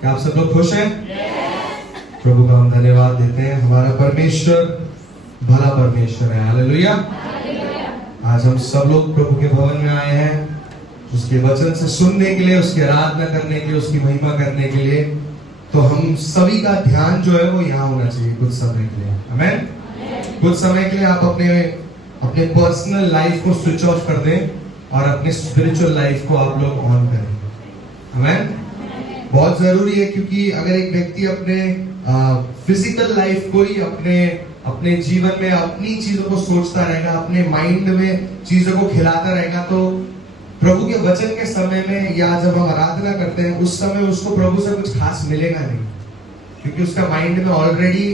क्या आप सब लोग खुश हैं? प्रभु का हम धन्यवाद देते हैं। हमारा परमेश्वर भला परमेश्वर है। हालेलुया। आज हम सब लोग प्रभु के भवन में आए हैं उसके वचन से सुनने के लिए, उसकी आराधना करने के लिए, उसकी महिमा करने के लिए। तो हम सभी का ध्यान जो है वो यहाँ होना चाहिए कुछ समय के लिए। आमेन। कुछ समय के लिए आप अपने पर्सनल लाइफ को स्विच ऑफ कर दें और अपने स्पिरिचुअल लाइफ को आप लोग ऑन करें। आमेन। बहुत जरूरी है, क्योंकि अगर एक व्यक्ति अपने फिजिकल लाइफ को ही अपने जीवन में अपनी चीजों को सोचता रहेगा, अपने माइंड में चीजों को खिलाता रहेगा, तो प्रभु के वचन के समय में या जब हम आराधना करते हैं उस समय उसको प्रभु से कुछ खास मिलेगा नहीं, क्योंकि उसका माइंड में ऑलरेडी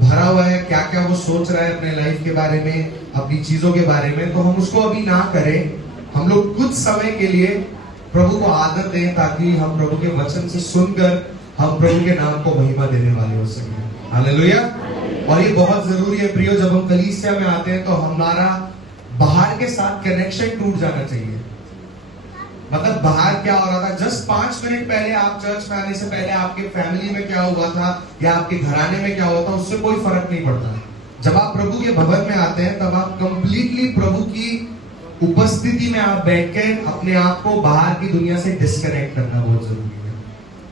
भरा हुआ है क्या क्या वो सोच रहा है अपने लाइफ के बारे में, अपनी चीजों के बारे में। तो हम उसको अभी ना करें, हम लोग कुछ समय के लिए प्रभु को आदत दें ताकि हम प्रभु के वचन से सुनकर हम प्रभु के नाम को महिमा देने वाले हो सके। हालेलुया। और ये बहुत जरूरी है प्रियो, जब हम कलीसिया में आते हैं तो हमारा बाहर के साथ कनेक्शन टूट जाना चाहिए। मतलब बाहर क्या हो रहा था, जस्ट 5 मिनट पहले आप चर्च में आने से पहले आपके फैमिली में क्या हुआ था या आपके घराने में क्या हुआ था, उससे कोई फर्क नहीं पड़ता। जब आप प्रभु के भवन में आते हैं तब आप कंप्लीटली प्रभु की उपस्थिति में आप बैठकर अपने आप को बाहर की दुनिया से डिस्कनेक्ट करना बहुत जरूरी है।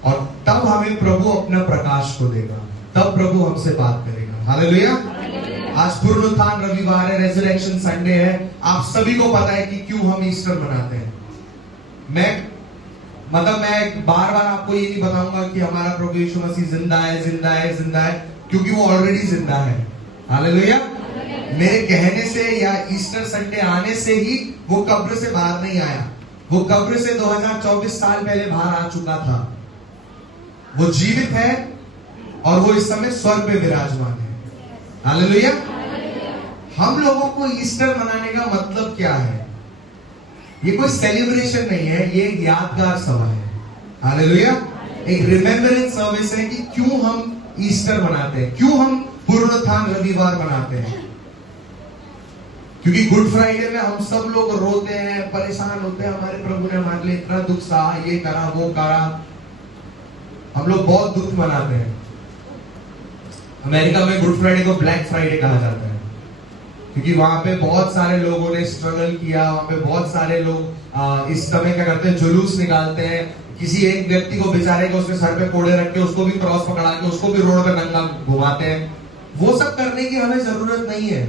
और तब हमें प्रभु अपना प्रकाश को देगा, तब प्रभु हमसे बात करेगा। हालेलुया। आज पुनरुत्थान रविवार है, रेजरेक्शन संडे है। आप सभी को पता है कि क्यों हम ईस्टर मनाते हैं। मैं बार बार आपको ये नहीं बताऊंगा कि हमारा प्रभु यीशु मसीह जिंदा है, जिंदा है, जिंदा है, क्योंकि वो ऑलरेडी जिंदा है। हालेलुया। मेरे कहने से या ईस्टर संडे आने से ही वो कब्र से बाहर नहीं आया। वो कब्र से 2024 साल पहले बाहर आ चुका था। वो जीवित है और वो इस समय स्वर्ग में विराजमान है। हालेलुया। हम लोगों को ईस्टर मनाने का मतलब क्या है? ये कोई सेलिब्रेशन नहीं है, ये एक यादगार सभा है। हालेलुया। एक रिमेम्बरेंस सर्विस है कि क्यों हम ईस्टर मनाते हैं, क्यों हम पुनरुत्थान रविवार मनाते हैं। क्योंकि गुड फ्राइडे में हम सब लोग रोते हैं, परेशान होते हैं, हमारे प्रभु ने हमारे लिए इतना दुख सहा, ये करा वो करा। हम लोग बहुत दुख मनाते हैं। अमेरिका में गुड फ्राइडे को ब्लैक फ्राइडे कहा जाता है, क्योंकि वहां पे बहुत सारे लोगों ने स्ट्रगल किया। वहां पे बहुत सारे लोग इस समय क्या करते हैं, जुलूस निकालते हैं। किसी एक व्यक्ति को बेचारे को उसके सर पे कोड़े रख के उसको भी क्रॉस पकड़ा के उसको भी रोड पे नंगा घुमाते हैं। वो सब करने की हमें जरूरत नहीं है,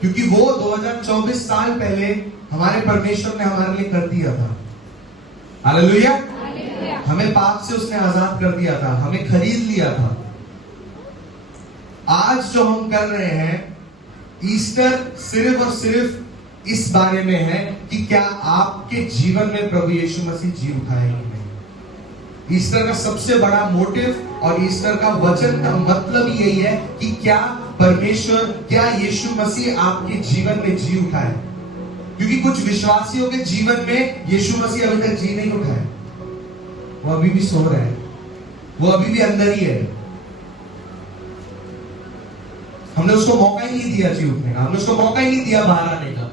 क्योंकि वो 2024 साल पहले हमारे परमेश्वर ने हमारे लिए कर दिया था। हालेलुया। हमें पाप से उसने आजाद कर दिया था, हमें खरीद लिया था। आज जो हम कर रहे हैं ईस्टर सिर्फ और सिर्फ इस बारे में है कि क्या आपके जीवन में प्रभु यीशु मसीह जी उठा है कि नहीं। ईस्टर का सबसे बड़ा मोटिव और ईस्टर का वचन का मतलब यही है कि क्या परमेश्वर, क्या यीशु मसीह आपके जीवन में जी उठा है। क्योंकि कुछ विश्वासियों के जीवन में यीशु मसीह अभी तक जी नहीं उठा है, वो अभी भी सो रहा है, वो अभी भी अंदर ही है। हमने उसको मौका ही नहीं दिया जी उठने का, हमने उसको मौका ही नहीं दिया बाहर आने का।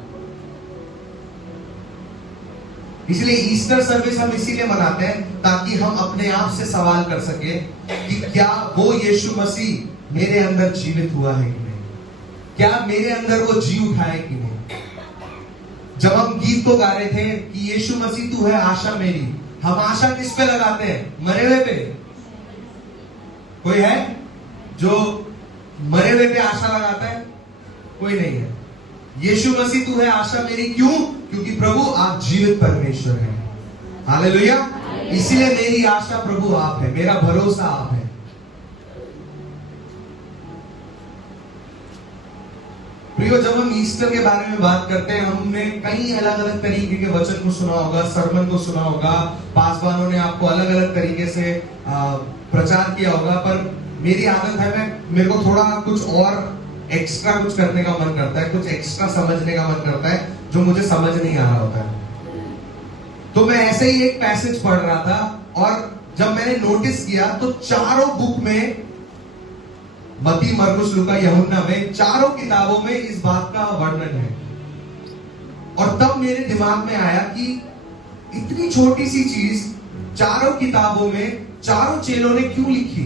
इसलिए ईस्टर सर्विस हम इसीलिए मनाते हैं ताकि हम अपने आप से सवाल कर सके कि क्या वो यीशु मसीह मेरे अंदर जीवित हुआ है कि नहीं, क्या मेरे अंदर वो जी उठा है कि नहीं। जब हम गीत को गा रहे थे कि यीशु मसीह तू है आशा मेरी, हम आशा किस पे लगाते हैं? मरे हुए पे। कोई है जो मरे हुए पे आशा लगाता है? कोई नहीं है। यीशु मसीह तू है आशा मेरी, क्यों? क्योंकि प्रभु आप जीवित परमेश्वर हैं। हालेलुया। इसीलिए मेरी आशा प्रभु आप है, मेरा भरोसा आप है। प्रियो, जब हम ईस्टर के बारे में बात करते हैं, हमने कई अलग अलग तरीके के वचन को सुना होगा, सरमन को सुना होगा, पासवानों ने आपको अलग अलग तरीके से प्रचार किया होगा। पर मेरी आदत है, मेरे को थोड़ा कुछ और एक्स्ट्रा कुछ करने का मन करता है, कुछ एक्स्ट्रा समझने का मन करता है जो मुझे समझ नहीं आ रहा होता है। तो मैं ऐसे ही एक पैसेज पढ़ रहा था और जब मैंने नोटिस किया तो चारों बुक में, मत्ती, मरकुस, लूका, यूहन्ना में, चारों किताबों में इस बात का वर्णन है। और तब मेरे दिमाग में आया कि इतनी छोटी सी चीज चारों किताबों में चारों चेलों ने क्यों लिखी?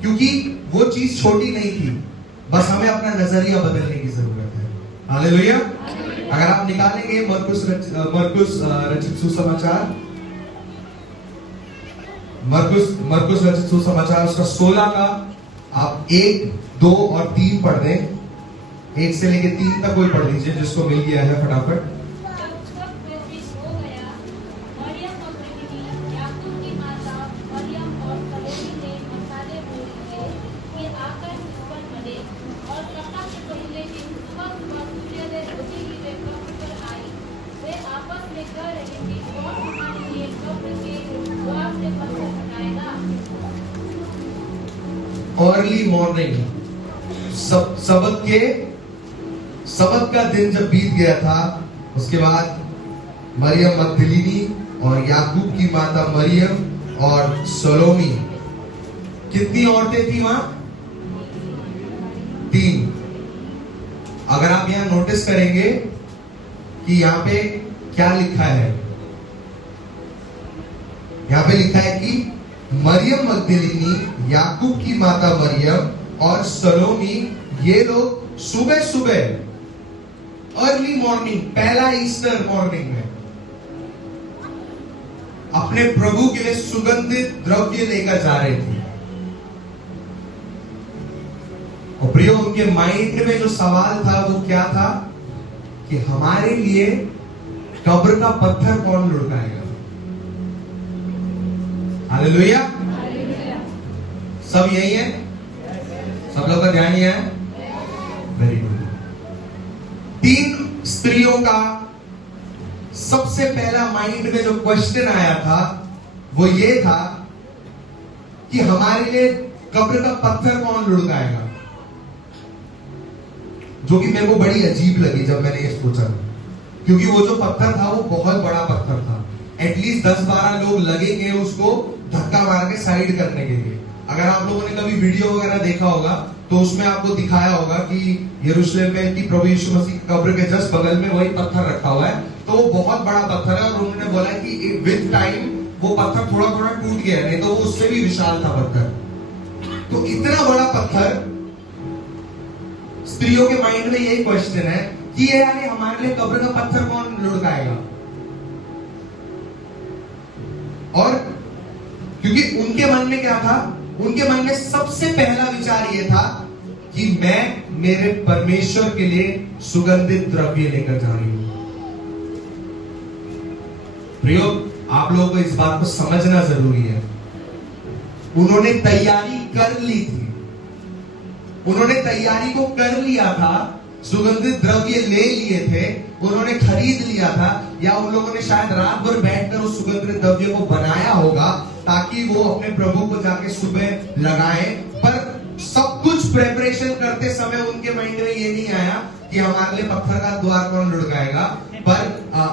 क्योंकि वो चीज छोटी नहीं थी, बस हमें अपना नजरिया बदलने की जरूरत है। हालेलुया। अगर आप निकालेंगे मरकुस रचित सुसमाचार, मरकुस रचित सुसमाचार उसका 16 का आप 1, 2 और 3 पढ़ दें। 1 से लेके 3 तक कोई पढ़ लीजिए जिसको मिल गया है फटाफट। अर्ली मॉर्निंग, सबत का दिन जब बीत गया था, उसके बाद मरियम मगदलीनी और याकूब की माता मरियम और सलोमी, कितनी औरतें थी वहां? 3। अगर आप यहां नोटिस करेंगे कि यहां पे क्या लिखा है, यहां पे लिखा है कि मरियम मगदलीनी, याकूब की माता मरियम और सलोमी, ये लोग सुबह सुबह अर्ली मॉर्निंग, पहला ईस्टर मॉर्निंग में अपने प्रभु के लिए सुगंधित द्रव्य लेकर जा रहे थे। और प्रियो, उनके माइंड में जो सवाल था वो क्या था कि हमारे लिए कब्र का पत्थर कौन लुढ़काएगा? हालेलुया। सब यही है? सब लोग का ध्यान यही है? Very good. 3 स्त्रियों का सबसे पहला माइंड में जो क्वेश्चन आया था वो ये था कि हमारे लिए कब्र का पत्थर कौन लुढ़काएगा? जो कि मेरे को बड़ी अजीब लगी जब मैंने ये सोचा, क्योंकि वो जो पत्थर था वो बहुत बड़ा पत्थर था। एटलीस्ट 10-12 लोग लगेंगे उसको धक्का मार के साइड करने के लिए। अगर आप लोगों ने कभी वीडियो वगैरह देखा होगा तो उसमें आपको दिखाया होगा कि यरूशलेम में कि प्रभु यीशु मसीह की कब्र के जस्ट बगल में वही पत्थर रखा हुआ है। तो वो बहुत बड़ा पत्थर है और उन्होंने बोला कि विद टाइम वो पत्थर थोड़ा थोड़ा टूट गया, नहीं तो वो उससे भी विशाल था पत्थर। तो इतना बड़ा पत्थर, स्त्रियों के माइंड में यही क्वेश्चन है कि ये यार हमारे लिए कब्र का पत्थर कौन लुढ़काएगा? और क्योंकि उनके मन में क्या था, उनके मन में सबसे पहला विचार यह था कि मैं मेरे परमेश्वर के लिए सुगंधित द्रव्य लेकर जा रही हूं। प्रियो, आप लोगों को इस बात को समझना जरूरी है। उन्होंने तैयारी कर ली थी, उन्होंने तैयारी को कर लिया था, सुगंधित द्रव्य ले लिए थे, उन्होंने खरीद लिया था, या उन लोगों ने शायद रात भर बैठकर उस सुगंधित द्रव्य को बनाया होगा ताकि वो अपने प्रभु को जाके सुबह लगाएं। पर सब कुछ प्रेपरेशन करते समय उनके माइंड में ये नहीं आया कि हमारे लिए पत्थर का द्वार कौन लुढ़काएगा, पर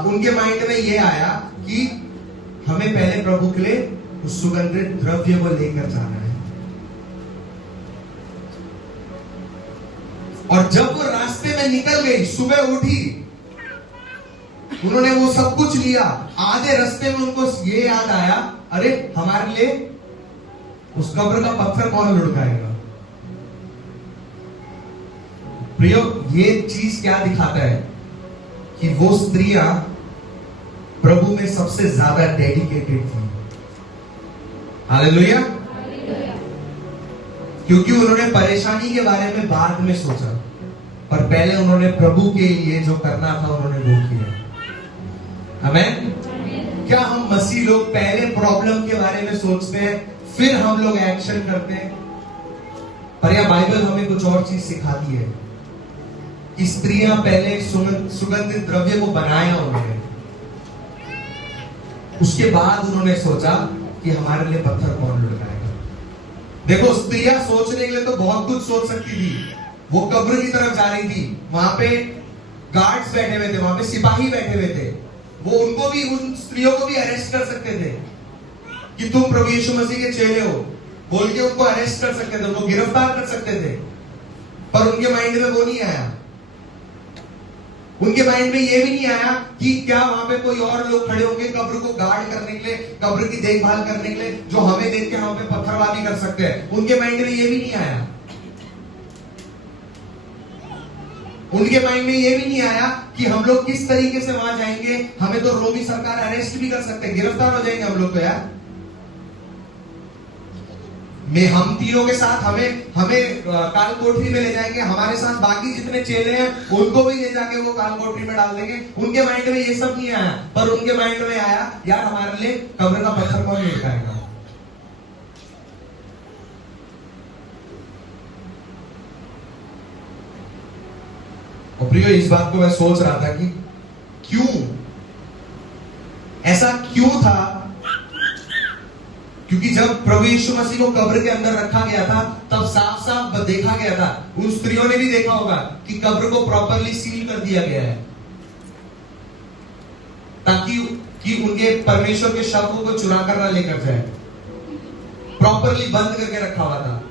उनके माइंड में ये आया कि हमें पहले प्रभु के लिए उस सुगंधित द्रव्य को लेकर जाना है। और जब वो रास्ते में निकल गई, सुबह उठी, उन्होंने वो सब कुछ लिया, आधे रास्ते में उनको ये याद आया, अरे हमारे लिए उस कब्र का पत्थर कौन लुढ़काएगा? प्रियो, ये चीज क्या दिखाता है कि वो स्त्रियां प्रभु में सबसे ज्यादा डेडिकेटेड थी। हालेलुया। क्योंकि उन्होंने परेशानी के बारे में बाद में सोचा, पर पहले उन्होंने प्रभु के लिए जो करना था उन्होंने वो किया। आमीन। क्या हम मसीह लोग पहले प्रॉब्लम के बारे में सोचते हैं फिर हम लोग एक्शन करते हैं? पर यह बाइबल हमें कुछ और चीज सिखाती है कि स्त्रियां पहले सुगंधित द्रव्य को बनाया उन्होंने, उसके बाद उन्होंने सोचा कि हमारे लिए पत्थर कौन लुढ़काएगा। देखो, स्त्रियां सोचने के लिए तो बहुत कुछ सोच सकती थी। वो कब्र की तरफ जा रही थी, वहां पे गार्ड्स बैठे हुए थे, वहां पे सिपाही बैठे हुए थे, वो उनको भी, उन स्त्रियों को भी अरेस्ट कर सकते थे कि तुम प्रभु यीशु मसीह के चेले हो बोल के उनको अरेस्ट कर सकते थे, उनको गिरफ्तार कर सकते थे, पर उनके माइंड में वो नहीं आया। उनके माइंड में ये भी नहीं आया कि क्या वहां पे कोई और लोग खड़े होंगे कब्र को गार्ड करने के लिए, कब्र की देखभाल करने के लिए, जो हमें देख के हम पे पत्थरबाजी कर सकते हैं। उनके माइंड में ये भी नहीं आया। उनके माइंड में ये भी नहीं आया कि हम लोग किस तरीके से वहां जाएंगे। हमें तो रोमी सरकार अरेस्ट भी कर सकते हैं, गिरफ्तार हो जाएंगे हम लोग तो यार। हम तीनों के साथ हमें काल कोठरी में ले जाएंगे, हमारे साथ बाकी जितने चेले हैं उनको भी ले जाके वो काल कोठरी में डाल देंगे। उनके माइंड में ये सब नहीं आया, पर उनके माइंड में आया यार हमारे लिए कब्र का पत्थर कौन ले जाएगा। और प्रियो, इस बात को मैं सोच रहा था कि क्यों ऐसा क्यों था, क्योंकि जब प्रभु यीशु मसीह को कब्र के अंदर रखा गया था तब साफ साफ देखा गया था, उन स्त्रियों ने भी देखा होगा कि कब्र को प्रॉपरली सील कर दिया गया है, ताकि उनके परमेश्वर के शवों को चुरा कर ना लेकर जाए। प्रॉपरली बंद करके रखा हुआ था।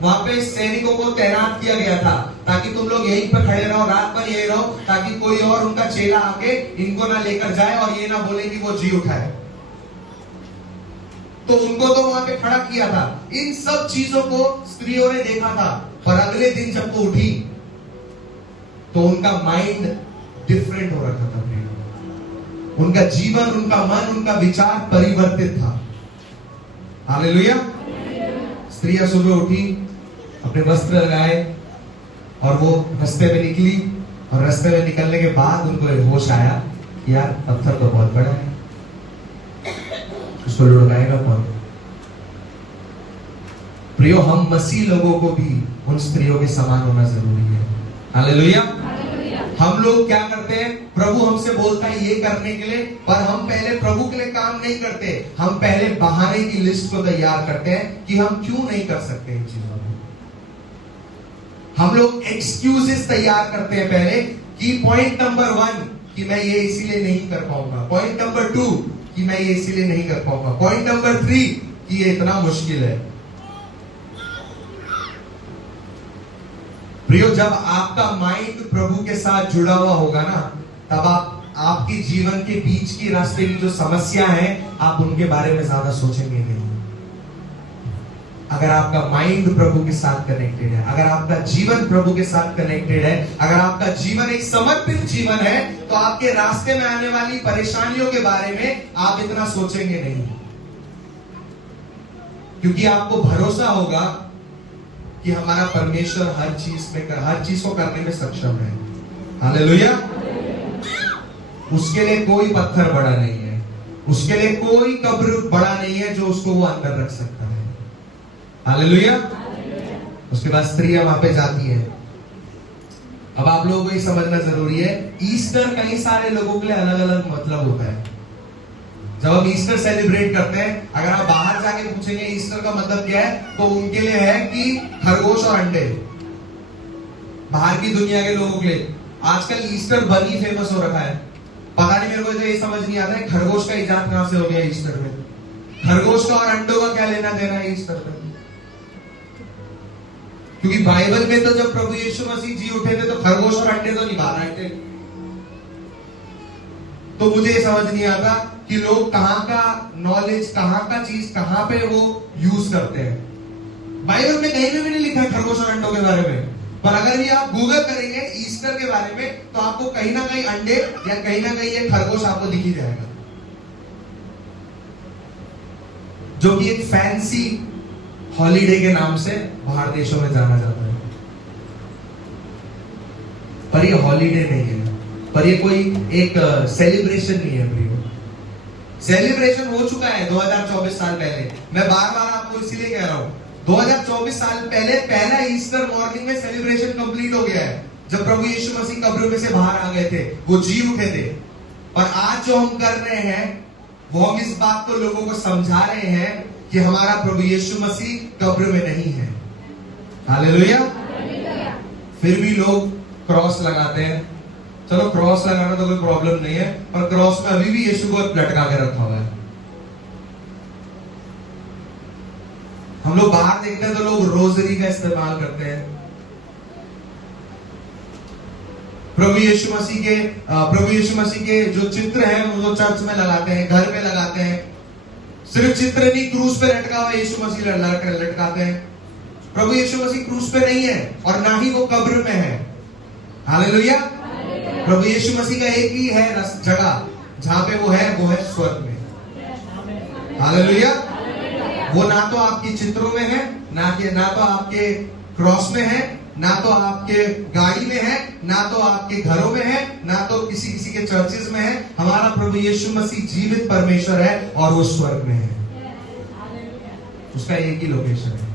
वहां पे सैनिकों को तैनात किया गया था ताकि तुम लोग यहीं पर खड़े रहो, रात भर यही रहो, ताकि कोई और उनका चेला आके इनको ना लेकर जाए और ये ना बोले कि वो जी उठा है। तो उनको तो वहां पे खड़ा किया था। इन सब चीजों को स्त्रियों ने देखा था, पर अगले दिन जब वो उठी तो उनका माइंड डिफरेंट हो रखा था। उनका जीवन, उनका मन, उनका विचार परिवर्तित था। हालेलुया। स्त्रियां सुबह उठी, अपने वस्त्र लगाए और वो रास्ते में निकली, और रास्ते में निकलने के बाद उनको होश आया कि यार पत्थर तो बहुत बड़ा है, उसको लुढ़काएगा कौन। प्रियो, हम मसीह लोगों को भी उन स्त्रियों के समान होना जरूरी है। हालेलुया। हम लोग क्या करते हैं, प्रभु हमसे बोलता है ये करने के लिए, पर हम पहले प्रभु के लिए काम नहीं करते। हम पहले बहाने की लिस्ट को तैयार करते हैं कि हम क्यों नहीं कर सकते इन चीजों को। हम लोग एक्सक्यूजेस तैयार करते हैं पहले कि पॉइंट नंबर 1 कि मैं ये इसीलिए नहीं कर पाऊंगा, पॉइंट नंबर 2 कि मैं ये इसीलिए नहीं कर पाऊंगा, पॉइंट नंबर 3 कि ये इतना मुश्किल है। प्रियो, जब आपका माइंड प्रभु के साथ जुड़ा हुआ होगा ना, तब आपके जीवन के बीच की रास्ते की जो समस्या है, आप उनके बारे में ज्यादा सोचेंगे नहीं। अगर आपका माइंड प्रभु के साथ कनेक्टेड है, अगर आपका जीवन प्रभु के साथ कनेक्टेड है, अगर आपका जीवन एक समर्पित जीवन है, तो आपके रास्ते में आने वाली परेशानियों के बारे में आप इतना सोचेंगे नहीं, क्योंकि आपको भरोसा होगा कि हमारा परमेश्वर हर चीज को करने में सक्षम है। हालेलुया। उसके लिए कोई पत्थर बड़ा नहीं है, उसके लिए कोई कब्र बड़ा नहीं है जो उसको वो अंदर रख सकता है। हालेलुया। उसके बाद स्त्रियां वहां पे जाती है। अब आप लोगों को ये समझना जरूरी है, ईस्टर कई सारे लोगों के लिए अलग अलग मतलब होता है। जब हम ईस्टर सेलिब्रेट करते हैं, अगर आप बाहर जाके पूछेंगे ईस्टर का मतलब क्या है, तो उनके लिए है कि खरगोश और अंडे। बाहर की दुनिया के लोगों के लिए आजकल ईस्टर बनी फेमस हो रखा है। पता नहीं, मेरे को ये समझ नहीं आता है खरगोश का इजाद कहां से हो गया ईस्टर में। खरगोश का और अंडों का क्या लेना देना है ईस्टर में? क्योंकि बाइबल में तो जब प्रभु यीशु मसीह जी उठे थे तो खरगोश और अंडे तो नहीं बाहर आए थे। तो मुझे समझ नहीं आता कि लोग कहां का नॉलेज, कहां का चीज कहां पे वो यूज करते हैं। बाइबल में कहीं भी नहीं लिखा है खरगोश और अंडों के बारे में, पर अगर ये आप गूगल करेंगे ईस्टर के बारे में, तो आपको कहीं ना कहीं अंडे या कहीं ना कहीं ये खरगोश आपको दिख ही जाएगा, जो कि एक फैंसी हॉलीडे के नाम से बाहर देशों में जाना जाता है। पर ये हॉलीडे नहीं है, पर ये कोई एक सेलिब्रेशन नहीं है प्रियो। सेलिब्रेशन हो चुका है 2024 साल पहले। मैं बार बार आपको इसीलिए कह रहा हूं, 2024 साल पहले पहला ईस्टर मॉर्निंग में सेलिब्रेशन कंप्लीट हो गया है, जब प्रभु यीशु मसीह कब्र में से बाहर आ गए थे, वो जी उठे थे। और आज जो हम कर रहे हैं, वो हम इस बात को लोगों को समझा रहे हैं कि हमारा प्रभु यीशु मसीह कब्र में नहीं है। हालेलुया। फिर भी लोग क्रॉस लगाते हैं। चलो, क्रॉस लगाना तो कोई प्रॉब्लम नहीं है, पर क्रॉस में अभी भी यीशु को लटका के रखा हुआ है। हम लोग बाहर देखते हैं तो लोग रोजरी का इस्तेमाल करते हैं। प्रभु यीशु मसीह के जो चित्र हैं वो चर्च में लगाते हैं, घर में लगाते हैं। सिर्फ चित्र नहीं, क्रूस पे लटका हुआ यीशु मसीह लटकाते हैं। प्रभु यीशु मसीह क्रूस पे नहीं है और ना ही वो कब्र में है। हालेलुया। प्रभु यीशु मसीह का एक ही है जगह जहां पे वो है स्वर्ग में। हालेलुया। वो ना तो आपकी चित्रों में है, ना तो आपके क्रॉस में है, ना तो आपके गाड़ी में है, ना तो आपके घरों में है, ना तो किसी के चर्चेज में है। हमारा प्रभु यीशु मसीह जीवित परमेश्वर है और वो स्वर्ग में है। उसका एक ही लोकेशन है।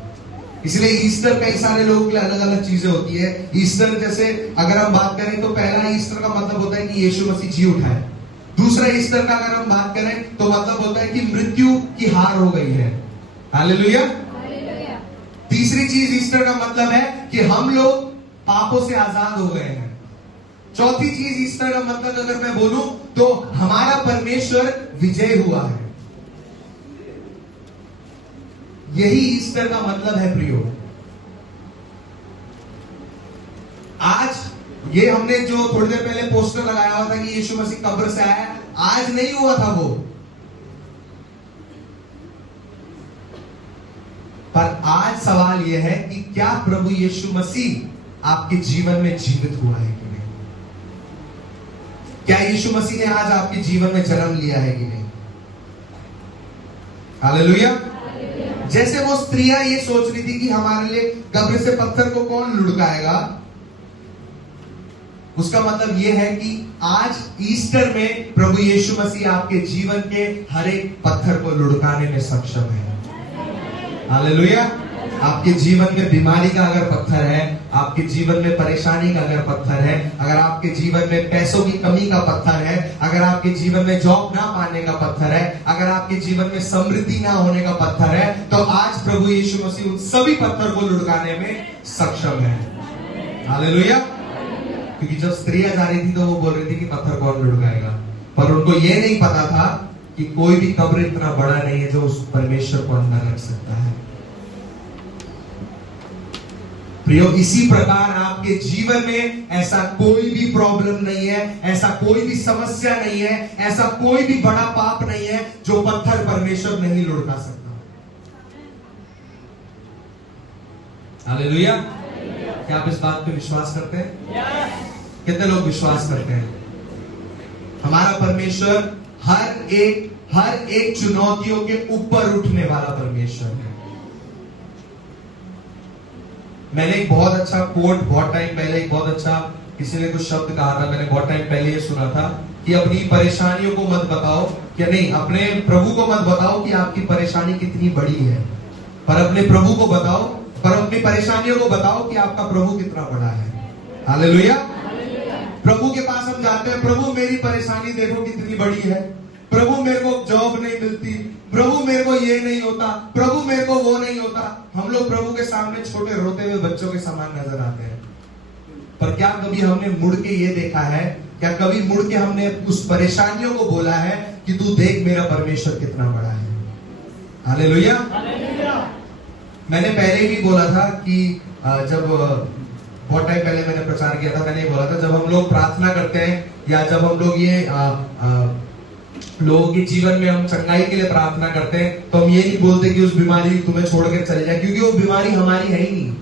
इसलिए ईस्टर कई सारे लोगों के लिए अलग अलग चीजें होती है। ईस्टर जैसे अगर हम बात करें तो पहला ईस्टर का मतलब होता है कि यीशु मसीह जी उठाए। दूसरा ईस्टर का अगर हम बात करें तो मतलब होता है कि मृत्यु की हार हो गई है। हालेलुया। तीसरी चीज ईस्टर का मतलब है कि हम लोग पापों से आजाद हो गए हैं। चौथी चीज ईस्टर का मतलब अगर मैं बोलूं तो हमारा परमेश्वर विजय हुआ है। यही ईस्टर का मतलब है प्रियो। आज ये हमने जो थोड़ी देर पहले पोस्टर लगाया हुआ था कि यीशु मसीह कब्र से आया, आज नहीं हुआ था वो, पर आज सवाल यह है कि क्या प्रभु यीशु मसीह आपके जीवन में जीवित हुआ है कि नहीं? क्या यीशु मसीह ने आज आपके जीवन में जन्म लिया है कि नहीं? हालेलुया। जैसे वो स्त्रियां ये सोच रही थी कि हमारे लिए कब्र से पत्थर को कौन लुढ़काएगा, उसका मतलब यह है कि आज ईस्टर में प्रभु यीशु मसीह आपके जीवन के हर एक पत्थर को लुढ़काने में सक्षम है। हालेलुया। आपके जीवन में बीमारी का अगर पत्थर है, आपके जीवन में परेशानी का अगर पत्थर है, अगर आपके जीवन में पैसों की कमी का पत्थर है, अगर आपके जीवन में जॉब ना पाने का पत्थर है, अगर आपके जीवन में समृद्धि ना होने का पत्थर है, तो आज प्रभु यीशु मसीह उन सभी पत्थर को लुढ़काने में सक्षम है। हालेलुया। क्योंकि जब स्त्रियां जा रही थी तो वो बोल रही थी कि पत्थर कौन लुढ़काएगा, पर उनको ये नहीं पता था कि कोई भी कब्र इतना बड़ा नहीं है जो उस परमेश्वर को अंदर रख सकता है। प्रियो, इसी प्रकार आपके जीवन में ऐसा कोई भी प्रॉब्लम नहीं है, ऐसा कोई भी समस्या नहीं है, ऐसा कोई भी बड़ा पाप नहीं है जो पत्थर परमेश्वर नहीं लुढ़का सकता। हालेलुया। क्या आप इस बात पे विश्वास करते हैं? कितने लोग विश्वास करते हैं? हमारा परमेश्वर हर एक चुनौतियों के ऊपर उठने वाला परमेश्वर है। मैंने एक बहुत अच्छा कोट बहुत टाइम पहले, एक बहुत अच्छा किसी ने कुछ शब्द कहा था, मैंने बहुत टाइम पहले ये सुना था कि अपनी परेशानियों को मत बताओ, क्या नहीं, अपने प्रभु को मत बताओ कि आपकी परेशानी कितनी बड़ी है, पर अपने प्रभु को बताओ, पर अपनी परेशानियों को बताओ कि आपका प्रभु कितना बड़ा है। हालेलुया। प्रभु के पास हम जाते हैं, प्रभु मेरी परेशानी देखो कितनी बड़ी है, प्रभु मेरे को जॉब नहीं मिलती, प्रभु मेरे को ये नहीं होता, प्रभु मेरे को वो नहीं होता। हम लोग प्रभु के सामने छोटे रोते हुए बच्चों के समान नजर आते हैं। पर क्या कभी हमने मुड़ के ये देखा है, क्या कभी मुड़ के हमने उस परेशानियों को बोला है कि तू देख मेरा परमेश्वर कितना बड़ा है? हालेलुया। मैंने पहले भी बोला था कि जब बहुत टाइम पहले मैंने प्रचार किया था, मैंने बोला था जब हम लोग प्रार्थना करते हैं या जब हम लोग ये लोगों के जीवन में हम चंगाई के लिए प्रार्थना करते हैं, तो हम ये नहीं बोलते कि उस बीमारी तुम्हें छोड़कर चले जाए, क्योंकि वो बीमारी हमारी है ही नहीं।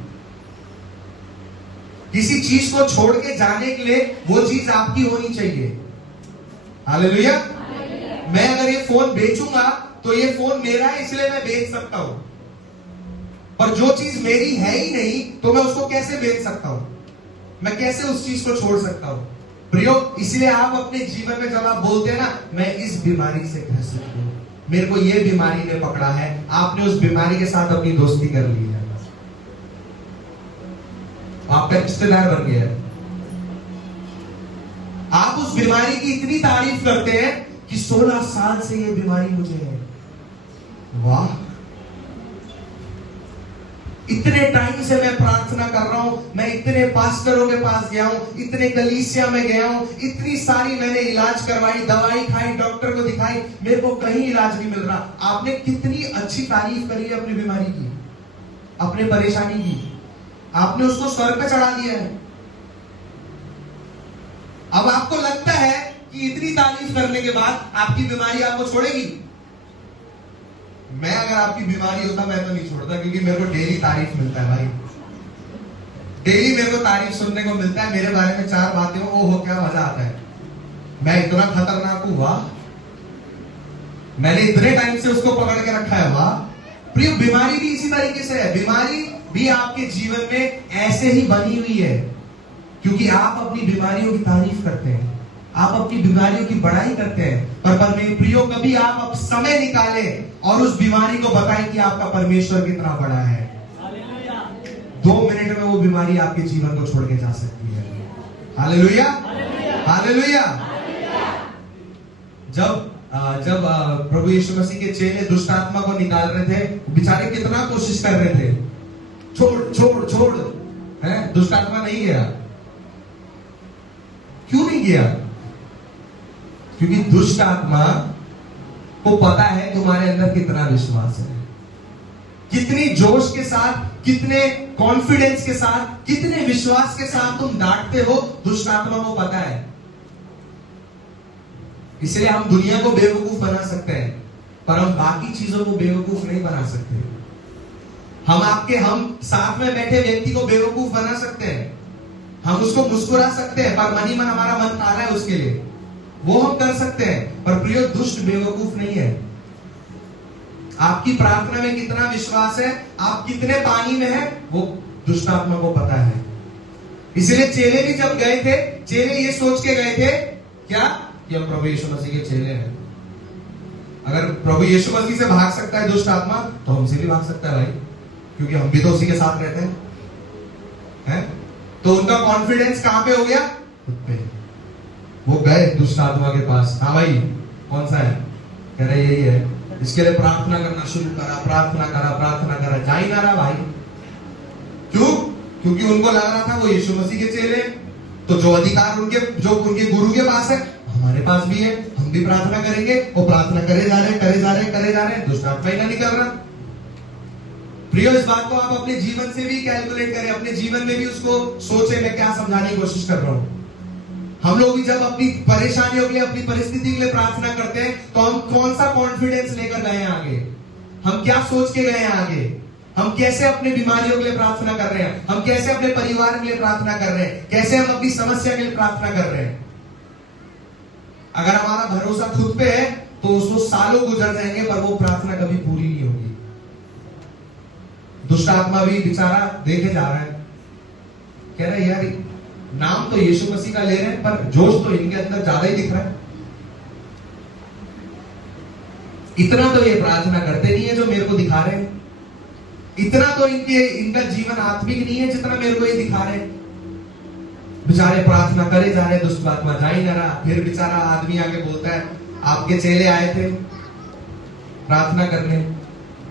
किसी चीज को छोड़ के जाने के लिए वो चीज आपकी होनी चाहिए। हालेलुया। मैं अगर ये फोन बेचूंगा तो ये फोन मेरा है, इसलिए मैं बेच सकता हूं, पर जो चीज मेरी है ही नहीं तो मैं उसको कैसे बेच सकता हूं? मैं कैसे उस चीज को छोड़ सकता हूं? प्रियो, इसलिए आप अपने जीवन में जब आप बोलते हैं ना, मैं इस बीमारी से ग्रसित हूं, मेरे को ये बीमारी ने पकड़ा है, आपने उस बीमारी के साथ अपनी दोस्ती कर ली है, आपका रिश्तेदार बन गया है। आप उस बीमारी की इतनी तारीफ करते हैं कि 16 साल से ये बीमारी मुझे है। वाह, इतने टाइम से मैं प्रार्थना कर रहा हूं, मैं इतने पास्टरों के पास गया हूं, इतने कलीसिया में गया हूं, इतनी सारी मैंने इलाज करवाई, दवाई खाई, डॉक्टर को दिखाई, मेरे को कहीं इलाज नहीं मिल रहा। आपने कितनी अच्छी तारीफ करी है अपनी बीमारी की, अपने परेशानी की, आपने उसको स्वर पे चढ़ा दिया है। अब आपको लगता है कि इतनी तारीफ करने के बाद आपकी बीमारी आपको छोड़ेगी? मैं अगर आपकी बीमारी होता मैं तो नहीं छोड़ता, क्योंकि मेरे को डेली तारीफ मिलता है भाई। डेली मेरे को तारीफ सुनने को मिलता है, मेरे बारे में 4 बातें हो, ओहो क्या मजा आता है, मैं इतना खतरनाक हूं, वाह, मैंने इतने टाइम से उसको पकड़ के रखा है, वाह। प्रिय, बीमारी भी इसी तरीके से है। बीमारी भी आपके जीवन में ऐसे ही बनी हुई है, क्योंकि आप अपनी बीमारियों की तारीफ करते हैं, आप अपनी बीमारियों की बड़ाई करते हैं। पर प्रियो, कभी आप अब समय निकालें और उस बीमारी को बताएं कि आपका परमेश्वर कितना बड़ा है। 2 मिनट में वो बीमारी आपके जीवन को छोड़ के जा सकती है। Hallelujah, hallelujah. जब प्रभु यीशु मसीह के चेले दुष्ट आत्मा को निकाल रहे थे, बेचारे कितना कोशिश कर रहे थे, छोड़ छोड़ छोड़, है, दुष्ट आत्मा नहीं गया। क्यों नहीं गया? क्योंकि दुष्ट आत्मा को पता है तुम्हारे अंदर कितना विश्वास है, कितनी जोश के साथ, कितने कॉन्फिडेंस के साथ, कितने विश्वास के साथ तुम डांटते हो, दुष्ट आत्मा को पता है। इसलिए हम दुनिया को बेवकूफ बना सकते हैं, पर हम बाकी चीजों को बेवकूफ नहीं बना सकते। हम साथ में बैठे व्यक्ति को बेवकूफ बना सकते हैं, हम उसको मुस्कुरा सकते हैं, पर मन ही मन हमारा मन काला है उसके लिए, वो हम कर सकते हैं। पर प्रियो, दुष्ट बेवकूफ नहीं है। आपकी प्रार्थना में कितना विश्वास है, आप कितने पानी में है, वो दुष्ट आत्मा को पता है। इसलिए चेले भी जब गए थे, चेले ये सोच के गए थे क्या, कि हम प्रभु यीशु मसीह के चेले हैं। अगर प्रभु यीशु मसीह से भाग सकता है दुष्ट आत्मा, तो हमसे भी भाग सकता है भाई, क्योंकि हम भी तो उसी के साथ रहते हैं। तो उनका कॉन्फिडेंस कहां पे हो गया? खुद पे। वो गए दुष्ट आत्मा के पास, हाँ भाई कौन सा है, कह रहे यही है, इसके लिए प्रार्थना करना शुरू करा, प्रार्थना करा, जा ही ना रहा भाई। क्यों? क्योंकि उनको लग रहा था वो यीशु मसीह के चेले, तो जो अधिकार उनके गुरु के पास है हमारे पास भी है, हम भी प्रार्थना करेंगे। वो प्रार्थना करे जा रहे, दुष्ट आत्मा ही ना निकल रहा। प्रियो, इस बात को आप अपने जीवन से भी कैलकुलेट करें, अपने जीवन में भी उसको सोचें, मैं क्या समझाने की कोशिश कर रहा हूं। हम लोग भी जब अपनी परेशानियों के लिए, अपनी परिस्थिति के लिए प्रार्थना करते हैं, तो हम कौन सा कॉन्फिडेंस लेकर गए हैं आगे, हम क्या सोच के गए हैं आगे, हम कैसे अपने बीमारियों के लिए प्रार्थना कर रहे हैं, हम कैसे अपने परिवार के लिए प्रार्थना कर रहे हैं, कैसे हम अपनी समस्या के लिए प्रार्थना कर रहे हैं। अगर हमारा भरोसा खुद पे है तो उसको सालों गुजर जाएंगे, पर वो प्रार्थना कभी पूरी नहीं होगी। दुष्ट आत्मा भी बेचारा देखे जा रहा है, कह रहा है यार नाम तो यीशु मसीह का ले रहे हैं, पर जोश तो इनके अंदर ज्यादा ही दिख रहा है। इतना तो ये प्रार्थना करते नहीं है जो मेरे को दिखा रहे हैं, इतना तो इनका जीवन आत्मिक नहीं है जितना मेरे को ये दिखा रहे हैं। बेचारे प्रार्थना करे जा रहे, दुष्ट आत्मा जा ही ना रहा। फिर बेचारा आदमी आके बोलता है, आपके चेले आए थे प्रार्थना करने,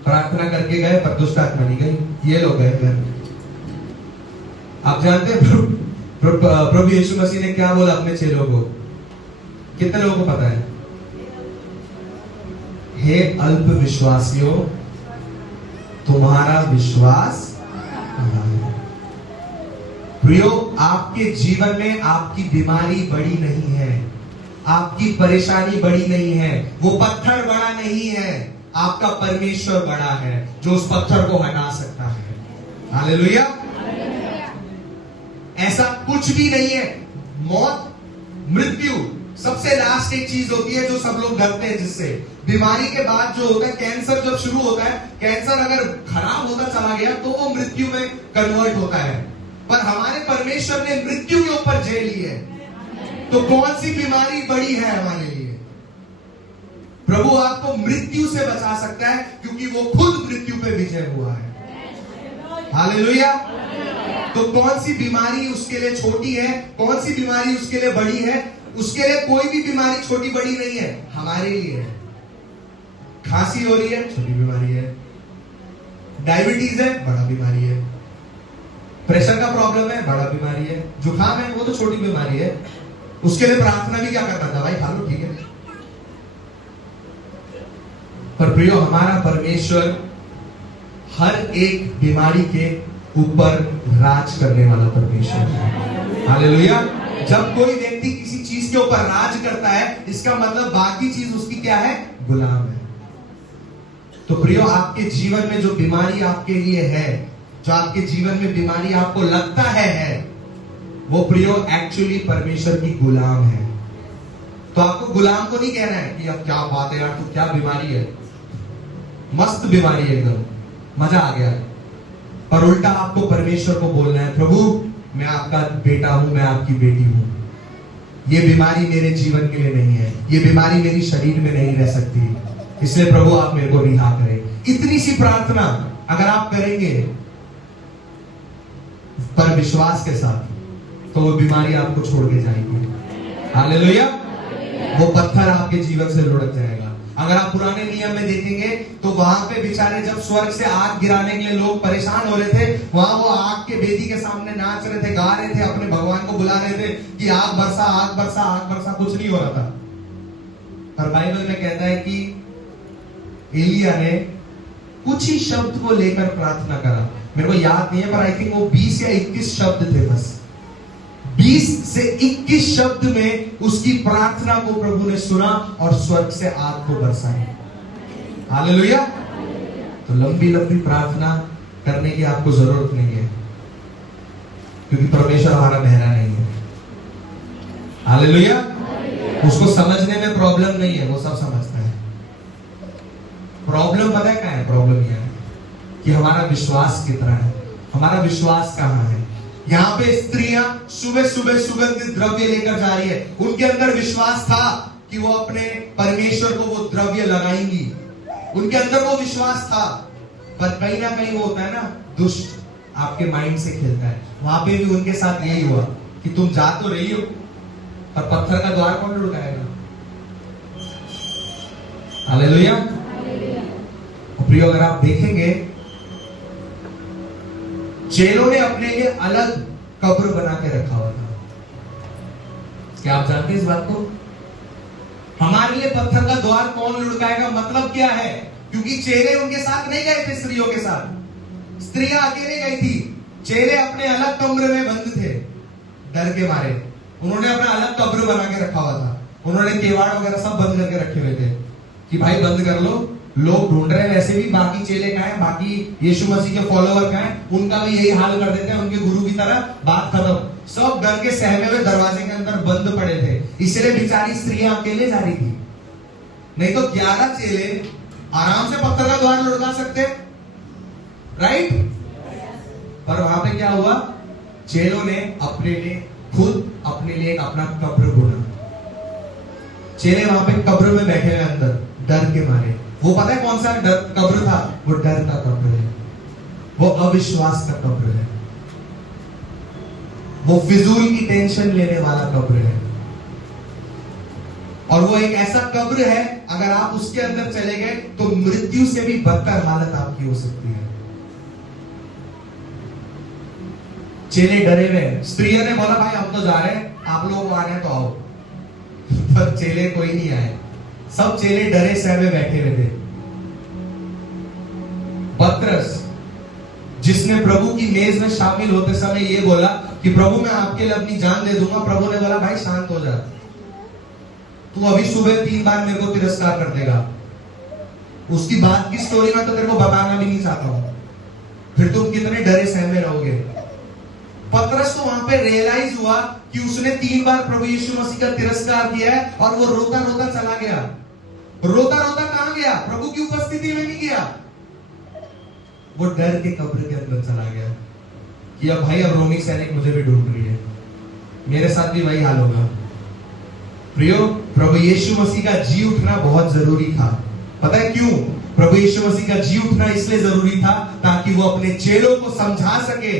प्रार्थना करके गए, पर दुष्ट आत्मा नहीं गई, ये लोग गए घर। आप जानते हैं प्रभु यीशु मसीह ने क्या बोला अपने चेलों को? कितने लोगों को पता है? हे अल्प विश्वासियों, तुम्हारा विश्वास कहां है? प्रियो, आपके जीवन में आपकी बीमारी बड़ी नहीं है, आपकी परेशानी बड़ी नहीं है, वो पत्थर बड़ा नहीं है, आपका परमेश्वर बड़ा है जो उस पत्थर को हटा सकता है। हालेलुया। ऐसा कुछ भी नहीं है। मौत, मृत्यु सबसे लास्ट एक चीज होती है जो सब लोग डरते हैं जिससे। बीमारी के बाद जो होता है, कैंसर जब शुरू होता है, कैंसर अगर खराब होता चला गया तो वो मृत्यु में कन्वर्ट होता है, पर हमारे परमेश्वर ने मृत्यु के ऊपर जय ली है। तो कौन सी बीमारी बड़ी है हमारे लिए? प्रभु आपको मृत्यु से बचा सकता है, क्योंकि वो खुद मृत्यु पे विजय हुआ है। हालेलुया। तो कौन सी बीमारी उसके लिए छोटी है, कौन सी बीमारी उसके लिए बड़ी है? उसके लिए कोई भी बीमारी छोटी बड़ी नहीं है, हमारे लिए। खांसी हो रही है, छोटी बीमारी है। डायबिटीज है, बड़ा बीमारी है। प्रेशर का प्रॉब्लम है, बड़ा बीमारी है। जुकाम है, वो तो छोटी बीमारी है। उसके लिए प्रार्थना भी क्या करता था, भाई खा लो, ठीक है। पर प्रियो, हमारा परमेश्वर हर एक बीमारी के ऊपर राज करने वाला परमेश्वर है। हालेलुया। जब कोई व्यक्ति किसी चीज के ऊपर राज करता है, इसका मतलब बाकी चीज उसकी क्या है? गुलाम है। तो प्रियो, आपके जीवन में जो बीमारी आपके लिए है, जो आपके जीवन में बीमारी आपको लगता है वो प्रियो एक्चुअली परमेश्वर की गुलाम है। तो आपको गुलाम को नहीं कहना है कि अब क्या बात है यार, तो क्या बीमारी है, मस्त बीमारी है, एकदम मजा आ गया। पर उल्टा आपको परमेश्वर को बोलना है, प्रभु मैं आपका बेटा हूं, मैं आपकी बेटी हूं, ये बीमारी मेरे जीवन के लिए नहीं है, ये बीमारी मेरी शरीर में नहीं रह सकती, इसलिए प्रभु आप मेरे को रिहा करें। इतनी सी प्रार्थना अगर आप करेंगे पर विश्वास के साथ, तो वो बीमारी आपको छोड़ के जाएगी। हालेलुया। वो पत्थर आपके जीवन से लुढ़क जाएगा। अगर आप पुराने नियम में देखेंगे तो वहां पे बेचारे जब स्वर्ग से आग गिराने के लिए लोग परेशान हो रहे थे, वहां वो आग के बेदी के सामने नाच रहे थे, गा रहे थे, अपने भगवान को बुला रहे थे कि आग बरसा, आग बरसा, आग बरसा, कुछ नहीं हो रहा था। पर बाइबल में कहता है कि एलिया ने कुछ ही शब्द को लेकर प्रार्थना करा। मेरे को याद नहीं है, पर आई थिंक वो 20 या 21 शब्द थे बस। 20 से 21 शब्द में उसकी प्रार्थना को प्रभु ने सुना और स्वर्ग से आग को बरसाया। हालेलुया। तो लंबी लंबी प्रार्थना करने की आपको जरूरत नहीं है, क्योंकि परमेश्वर हमारा बहरा नहीं है। हालेलुया। उसको समझने में प्रॉब्लम नहीं है, वो सब समझता है। प्रॉब्लम पता है क्या है? प्रॉब्लम यह है कि हमारा विश्वास कितना है, हमारा विश्वास कहां है। यहाँ पे स्त्रियां सुबह सुबह सुगंधित द्रव्य लेकर जा रही है, उनके अंदर विश्वास था कि वो अपने परमेश्वर को वो द्रव्य लगाएंगी, उनके अंदर वो विश्वास था। पर कहीं ना कहीं वो होता है ना, दुष्ट आपके माइंड से खेलता है। वहां पे भी उनके साथ यही हुआ कि तुम जा तो रही हो, पर पत्थर का द्वार कौन लुढ़काएगा? हालेलुया। प्रियो, अगर आप देखेंगे, चेलों ने अपने लिए अलग कब्र बना के रखा हुआ था। क्या आप जानते हैं इस बात को? हमारे लिए पत्थर का द्वार कौन लुढ़काएगा मतलब क्या है? क्योंकि चेले उनके साथ नहीं गए थे, स्त्रियों के साथ, स्त्रियां अकेले गई थी, चेले अपने अलग कमरे में बंद थे, डर के मारे। उन्होंने अपना अलग कब्र बना के रखा हुआ था, उन्होंने केवाड़ वगैरह सब बंद करके रखे हुए थे कि भाई बंद कर लो, लोग ढूंढ रहे हैं, वैसे भी बाकी चेले कहाँ हैं, बाकी यीशु मसीह के फॉलोवर कहाँ हैं, उनका भी यही हाल कर देते हैं, उनके गुरु की तरह, बात खत्म। सब डर के सहमे हुए दरवाजे के अंदर बंद पड़े थे, इसलिए बेचारी स्त्रियां अकेले जा रही थी। नहीं तो 11 चेले आराम से पत्थर का द्वार लुढ़का सकते, राइट? पर वहां पे क्या हुआ? चेलों ने अपने लिए खुद अपने लिए अपना कब्र बुना। चेले वहां पे कब्र में बैठे हुए अंदर डर के मारे। वो पता है कौन सा कब्र था? वो डर का कब्र है, वो अविश्वास का कब्र है, वो फिजूल की टेंशन लेने वाला कब्र है। और वो एक ऐसा कब्र है, अगर आप उसके अंदर चले गए तो मृत्यु से भी बदतर हालत आपकी हो सकती है। चेले डरे हुए, स्त्रियों ने बोला भाई हम तो जा रहे हैं, आप लोग आ रहे हैं तो आओ। पर चेले कोई नहीं आए, सब चेले डरे सहमे बैठे हुए थे। पतरस, जिसने प्रभु की मेज में शामिल होते समय ये बोला कि प्रभु मैं आपके लिए अपनी जान दे दूंगा, प्रभु ने बोला भाई शांत हो जा, तू अभी सुबह 3 बार मेरे को तिरस्कार कर देगा। उसकी बात की स्टोरी में तो तेरे को बताना भी नहीं चाहता हूं, फिर तुम कितने डरे सहमे रहोगे। पतरस को वहां पे रियलाइज हुआ कि उसने 3 बार प्रभु यीशु मसीह का तिरस्कार किया है, और वो रोता रोता चला गया। रोता रोता कहां गया? प्रभु की उपस्थिति में नहीं गया, वो डर के कब्र के अंदर चला गया कि अब भाई अब रोमी सैनिक मुझे भी ढूंढ रही है, मेरे साथ भी वही हाल होगा। प्रियो, प्रभु यीशु मसीह का जी उठना बहुत जरूरी था। पता है क्यों? प्रभु यीशु मसीह का जी उठना इसलिए जरूरी था ताकि वो अपने चेलों को समझा सके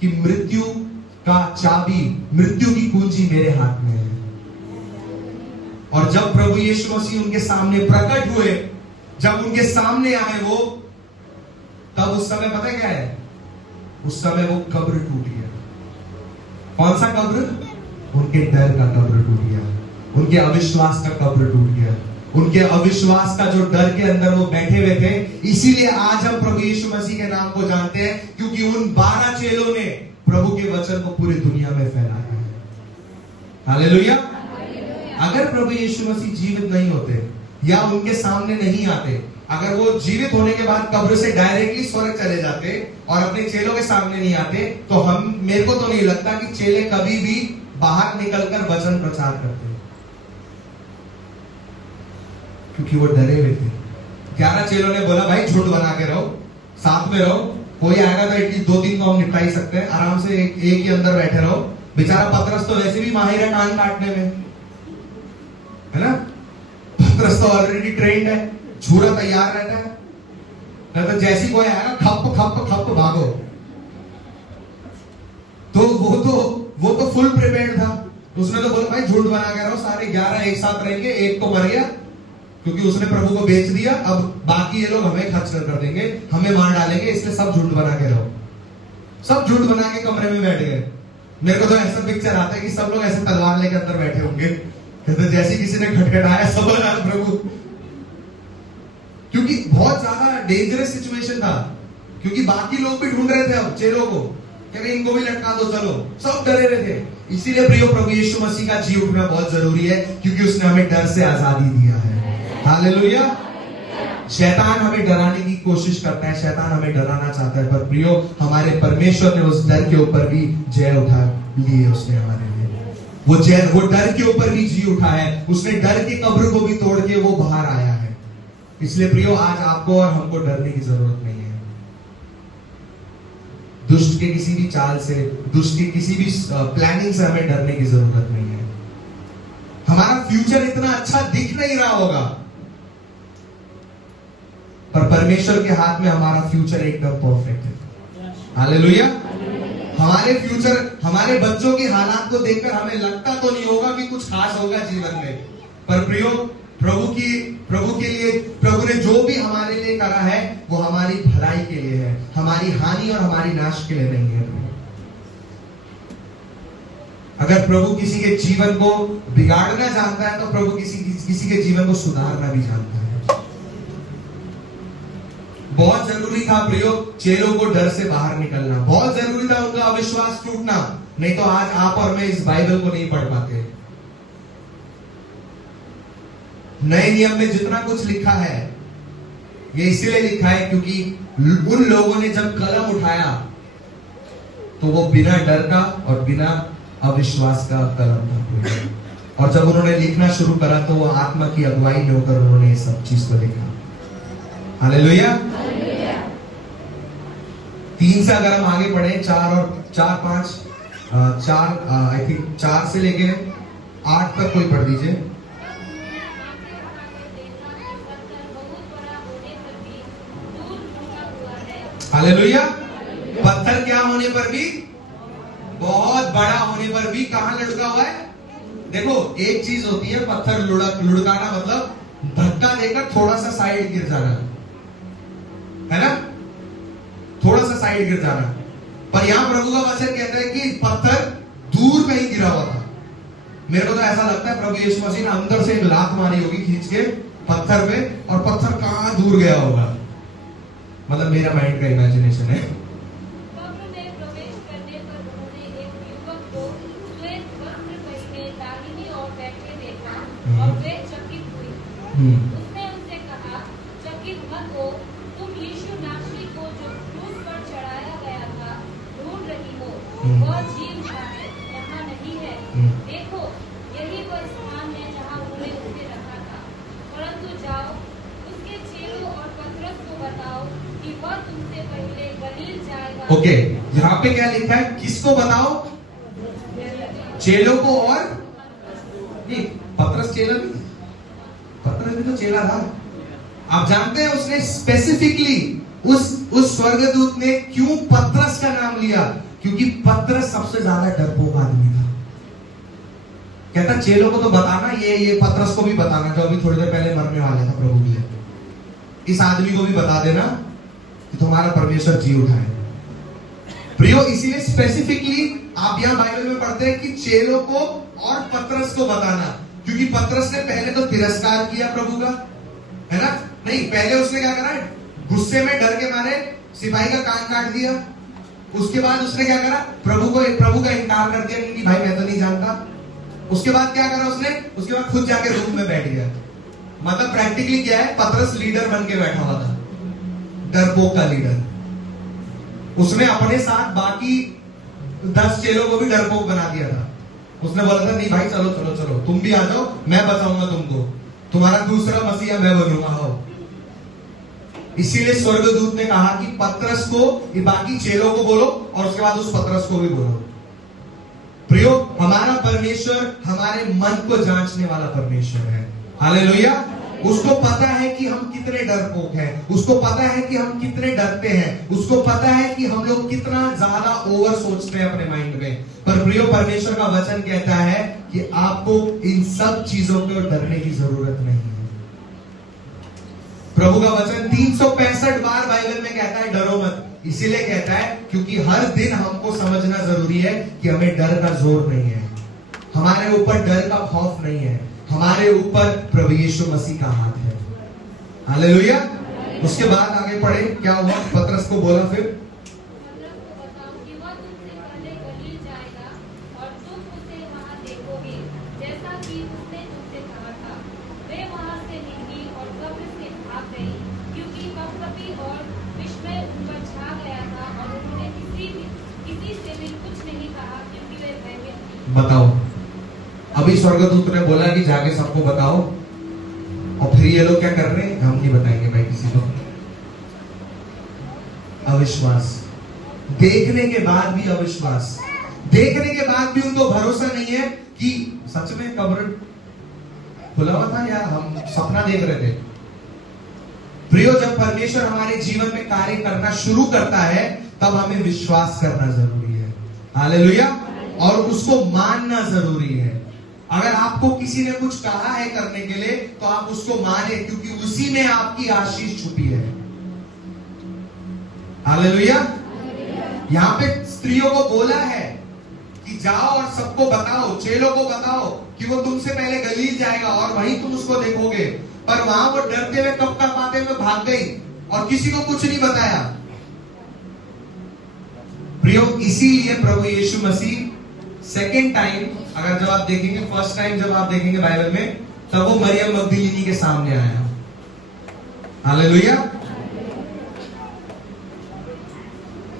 कि मृत्यु का चाबी, मृत्यु की कुंजी मेरे हाथ में है। और जब प्रभु यीशु मसीह उनके सामने प्रकट हुए, जब उनके सामने आए वो, तब उस समय पता क्या है? उस समय वो कब्र टूट गया। कौन सा कब्र? उनके डर का कब्र टूट गया, उनके अविश्वास का कब्र टूट गया, उनके अविश्वास का जो डर के अंदर वो बैठे हुए थे। इसीलिए आज हम प्रभु यीशु मसीह के नाम को जानते हैं, क्योंकि उन 12 चेलों ने प्रभु के वचन को पूरी दुनिया में फैलाया है। हालेलुया। अगर प्रभु यीशु मसीह जीवित नहीं होते या उनके सामने नहीं आते, अगर वो जीवित होने के बाद कब्र से डायरेक्टली स्वर्ग चले जाते और अपने चेलों के सामने नहीं आते, तो मेरे को तो नहीं लगता कि चेले कभी भी बाहर निकलकर वचन प्रचार करते, क्योंकि वो डरे हुए थे। 11 चेलों ने बोला भाई झुंड बना के रहो, साथ में रहो, कोई आएगा तो एटलीस्ट 2-3 को हम निपटा ही सकते हैं, आराम से एक ही अंदर बैठे रहो। बेचारा पतरस तो वैसे भी माहिर है कान काटने में, है ना। पतरस तो ऑलरेडी ट्रेंड है, छुरा तैयार रहता है, नहीं तो जैसी कोई आएगा खप खप खप भागो। तो वो तो फुल प्रिपेयर्ड था। उसने तो बोला भाई झुंड बना के रहो, सारे 11 एक साथ रहेंगे, एक को मर गया क्योंकि उसने प्रभु को बेच दिया, अब बाकी ये लोग हमें खर्च कर देंगे, हमें मार डालेंगे, इसलिए सब झुंड बना के रहो। सब झुंड बना के कमरे में बैठ गए। मेरे को तो ऐसा पिक्चर आता है कि सब लोग ऐसे तलवार लेकर अंदर बैठे होंगे, तो जैसे किसी ने खटखटाया सब प्रभु, क्योंकि बहुत ज्यादा डेंजरस सिचुएशन था, क्योंकि बाकी लोग भी ढूंढ रहे थे अब चेलों को, कह इनको भी लटका दो, चलो, सब डरे हुए थे। इसीलिए प्रियो प्रभु यीशु मसीह का जी उठना बहुत जरूरी है, क्योंकि उसने हमें डर से आजादी दिया है। हालेलुया। शैतान हमें डराने की कोशिश करता है, शैतान हमें डराना चाहता है, पर प्रियो हमारे परमेश्वर ने उस डर के ऊपर भी जय उठा ली है। उसने हमारे लिए वो डर के ऊपर भी जी उठा है, उसने डर की कब्र को भी तोड़ के वो बाहर आया है। इसलिए प्रियो आज आपको और हमको डरने की जरूरत नहीं है। दुष्ट के किसी भी चाल से, दुष्ट की किसी भी प्लानिंग से हमें डरने की जरूरत नहीं है। हमारा फ्यूचर इतना अच्छा दिख नहीं रहा होगा, पर परमेश्वर के हाथ में हमारा फ्यूचर एकदम परफेक्ट है। हालेलुया। हमारे फ्यूचर, हमारे बच्चों की हालात को देखकर हमें लगता तो नहीं होगा कि कुछ खास होगा जीवन में, पर प्रियो प्रभु के लिए, प्रभु ने जो भी हमारे लिए करा है वो हमारी भलाई के लिए है, हमारी हानि और हमारी नाश के लिए नहीं है। अगर प्रभु किसी के जीवन को बिगाड़ना जानता है, तो प्रभु किसी के जीवन को सुधारना भी जानता है। बहुत जरूरी था प्रियो चेलों को डर से बाहर निकलना, बहुत जरूरी था उनका अविश्वास टूटना, नहीं तो आज आप और मैं इस बाइबल को नहीं पढ़ पाते। नए नियम में जितना कुछ लिखा है ये इसीलिए लिखा है क्योंकि उन लोगों ने जब कलम उठाया तो वो बिना डर का और बिना अविश्वास का कलम था, और जब उन्होंने लिखना शुरू करा तो वो आत्मा की अगुवाई में होकर उन्होंने ये सब चीज को लिखा। हालेलुया। 3 से अगर हम आगे पढ़े, 4 आई थिंक 4 से लेके 8 तक कोई पढ़ दीजिए। हालेलुया। पत्थर क्या होने पर भी, बहुत बड़ा होने पर भी कहां लुढ़का हुआ है। देखो एक चीज होती है पत्थर लुढ़काना, मतलब धक्का देकर थोड़ा सा साइड गिर जाना, है ना, थोड़ा सा साइड गिर जाना। पर यहां प्रभु का वचन कहता है कि पत्थर दूर कहीं गिरा हुआ था। मेरे को तो ऐसा लगता है प्रभु यीशु मसीह ने अंदर से एक लात मारी होगी खींच के पत्थर पे, और पत्थर कहां दूर गया होगा, मतलब मेरा माइंड का इमेजिनेशन है। उसने उनसे कहा, चकित मत हो, तुम यीशु नासरी को जो क्रूस पर चढ़ाया गया था ढूंढ रही हो, वह जी उठा है, यहाँ नहीं है। देखो यही वह स्थान है जहाँ उन्होंने उसे रखा था। परंतु जाओ, उसके चेलों और पतरस को बताओ कि वह तुमसे पहले गलील जाएगा। ओके, यहाँ पे क्या लिखा है, किसको बताओ? चेलों को, और नहीं, पतरस चेला भी, पतरस भी तो चेला था। आप जानते हैं उसने स्पेसिफिकली उस स्वर्गदूत ने क्यों पतरस का नाम लिया? क्योंकि पतरस सबसे ज्यादा डरपोक आदमी था। कहता चेलों को तो बताना, ये पतरस को भी बताना जो अभी थोड़ी देर पहले मरने वाला था प्रभु के लिए, इस आदमी को भी बता देना कि तुम्हारा परमेश्वर जी उठा है। प्रियो इसीलिए स्पेसिफिकली आप यहां बाइबल में पढ़ते हैं कि चेलों को और पतरस को बताना, क्योंकि पतरस ने पहले तो तिरस्कार किया प्रभु का, है ना, नहीं, पहले उसने क्या करा, गुस्से में डर के मारे सिपाही का कान काट दिया। उसके बाद उसने क्या करा, प्रभु का इनकार कर दिया कि भाई मैं तो नहीं जानता। उसके बाद क्या करा उसने? उसके बाद खुद जाके रूम में बैठ गया। मतलब प्रैक्टिकली क्या है, पतरस लीडर बन के बैठा हुआ था, डरपोक का लीडर। उसने अपने साथ बाकी 10 चेलों को भी डरपोक बना दिया था। उसने बोला था नहीं भाई चलो चलो चलो, तुम भी आ जाओ, मैं बचाऊंगा तुमको, तुम्हारा दूसरा मसीहा मैं बनूंगा। हो इसीलिए स्वर्गदूत ने कहा कि पतरस को, ये बाकी चेलों को बोलो और उसके बाद उस पतरस को भी बोलो। प्रियो, हमारा परमेश्वर हमारे मन को जांचने वाला परमेश्वर है। हालेलुया। उसको पता है कि हम कितने डरपोक हैं, उसको पता है कि हम कितने डरते हैं, उसको पता है कि हम लोग कितना ज्यादा ओवर सोचते हैं अपने माइंड में। पर प्रियो, परमेश्वर का वचन कहता है कि आपको इन सब चीजों को डरने की जरूरत नहीं है। प्रभु का वचन 365 बार बाइबल में कहता है डरो मत। इसीलिए कहता है क्योंकि हर दिन हमको समझना जरूरी है कि हमें डर का जोर नहीं है, हमारे ऊपर डर का खौफ नहीं है, हमारे ऊपर प्रभु यीशु मसीह का हाथ है। हालेलुया। उसके बाद आगे पढ़े, क्या हुआ? पतरस को बोला फिर बताओ। अभी स्वर्गदूत ने बोला कि जाके सबको बताओ, और फिर ये लोग क्या कर रहे हैं? हम नहीं बताएंगे भाई किसी को। अविश्वास, देखने के बाद भी अविश्वास, देखने के बाद भी उनको भरोसा नहीं है कि सच में कब्र खुला हुआ था या हम सपना देख रहे थे। प्रियो, जब परमेश्वर हमारे जीवन में कार्य करना शुरू करता है तब हमें विश्वास करना जरूरी है। हालेलुया। और उसको मानना जरूरी है। अगर आपको किसी ने कुछ कहा है करने के लिए तो आप उसको माने, क्योंकि उसी में आपकी आशीष छुपी है। हालेलुया। यहां पे स्त्रियों को बोला है कि जाओ और सबको बताओ, चेलों को बताओ कि वो तुमसे पहले गलील जाएगा और वहीं तुम उसको देखोगे। पर वहां वो डरते हुए कब कब पाते हुए भाग गई और किसी को कुछ नहीं बताया। प्रियो, इसीलिए प्रभु यीशु मसीह सेकेंड टाइम, अगर जब आप देखेंगे, फर्स्ट टाइम जब आप देखेंगे बाइबल में, तब वो मरियम मगदलीनी के सामने आया। हालेलुया।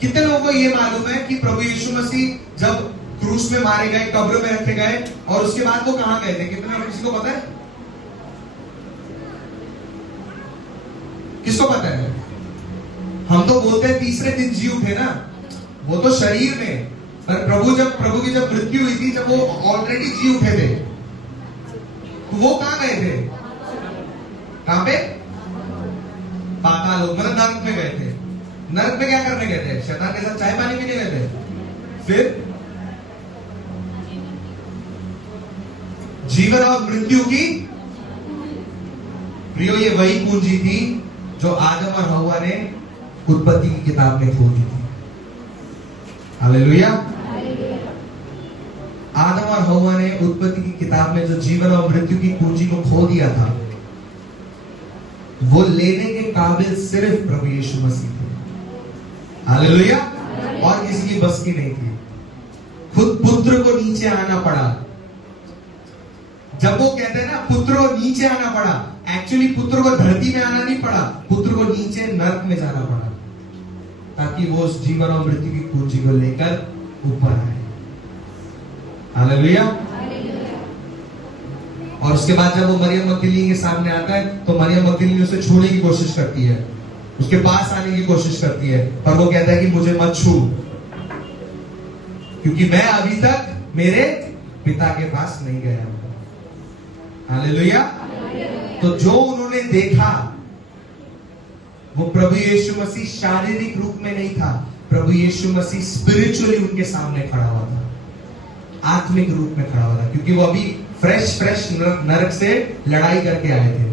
कितने लोगों को ये मालूम है कि प्रभु यीशु मसीह जब क्रूस में मारे गए, कब्र में रखे गए और उसके बाद वो कहां गए थे? कितना किसी को पता है? किसको पता है? हम तो बोलते हैं तीसरे दिन जी उठे ना, वो तो शरीर में। पर प्रभु की जब मृत्यु हुई थी, जब वो ऑलरेडी जी उठे थे, तो वो कहां गए थे? कहां पे? पाताल, मतलब नरक में गए थे। नरक में क्या करने गए थे? शैतान के साथ चाय पानी पीने गए थे। फिर जीवन और मृत्यु की, प्रियो, ये वही पूंजी थी जो आदम और हव्वा ने उत्पत्ति की किताब में खो दी थी। हालेलुया। आदम और हव्वा ने उत्पत्ति की किताब में जो जीवन और मृत्यु की कुंजी को खो दिया था, वो लेने के काबिल सिर्फ प्रभु यीशु मसीह थे। हालेलुया। और किसी की बस की नहीं थी। खुद पुत्र को नीचे आना पड़ा। जब वो कहते हैं ना पुत्र को नीचे आना पड़ा, एक्चुअली पुत्र को धरती में आना नहीं पड़ा, पुत्र को नीचे नरक में जाना पड़ा, ताकि वो उस जीवन और मृत्यु की कुंजी को लेकर ऊपर आए। हालेलुया। और उसके बाद जब वो मरियम मगदलीनी के सामने आता है तो मरियम मगदलीनी उसे छूने की कोशिश करती है, उसके पास आने की कोशिश करती है, पर वो कहता है कि मुझे मत छू, क्योंकि मैं अभी तक मेरे पिता के पास नहीं गया। हालेलुया। तो जो उन्होंने देखा वो प्रभु यीशु मसीह शारीरिक रूप में नहीं था, प्रभु यीशु मसीह स्पिरिचुअली उनके सामने खड़ा हुआ था, आत्मिक रूप में खड़ा हुआ था, क्योंकि वो अभी फ्रेश नरक से लड़ाई करके आए थे,